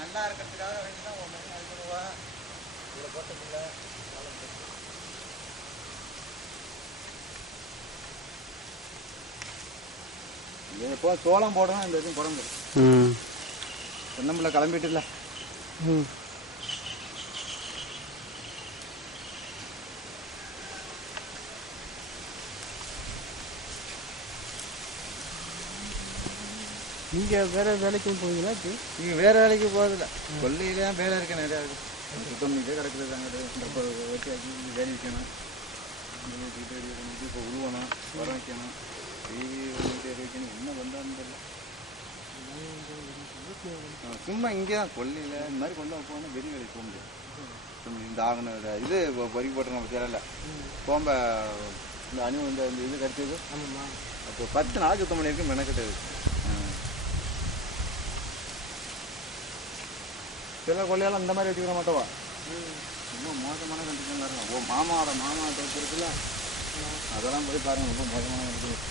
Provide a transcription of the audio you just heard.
நல்லா இருக்கிறதுக்காக வேண்டி தான் 1 ரூபா இவ்வளோ போட்டதில்ல. இப்போ சோளம் போடணும், இந்த இதுவும் போட முடியும். தென்னம்பிள்ளை கிளம்பிட்டு இல்லை. நீங்கள் வேறு வேலைக்கு போவீங்களா? நீங்கள் வேறு வேலைக்கு போகிறதில்ல, கொல்லையிலே தான் வேலை இருக்கு நிறையா இருக்குது. சுத்தம் பண்ணிட்டே கிடக்குறது அங்கிட்டு வச்சு வேலை வைக்கணும், வீட்டு ரெடி பண்ணிட்டு இப்போ உழுவணும், வர வைக்கணும், டிவி பண்ணிட்டு வைக்கணும். என்ன பண்ணுறான்னு தெரியல. சும்மா இங்கே தான் கொல்லையில் இந்த மாதிரி கொண்டு போனால் வெளி வேலைக்கு போக முடியாது. இந்த ஆகணும் இது பொறி போட்டு நம்ம தெரியல கோம்ப இந்த அணு இந்த இது கிடைச்சது. அப்போ 10 நாள் சுத்தம் பண்ணியிருக்கு மெனக்கெட்டது. சில கொள்ளையெல்லாம் இந்த மாதிரி வச்சுக்கிற மாட்டோவா, ரொம்ப மோசமான கண்டிஷன் இருக்கும். மாமாவோட மாமா இருக்குல்ல, அதெல்லாம் போய் பாருங்க, ரொம்ப மோசமான கண்டிஷன்.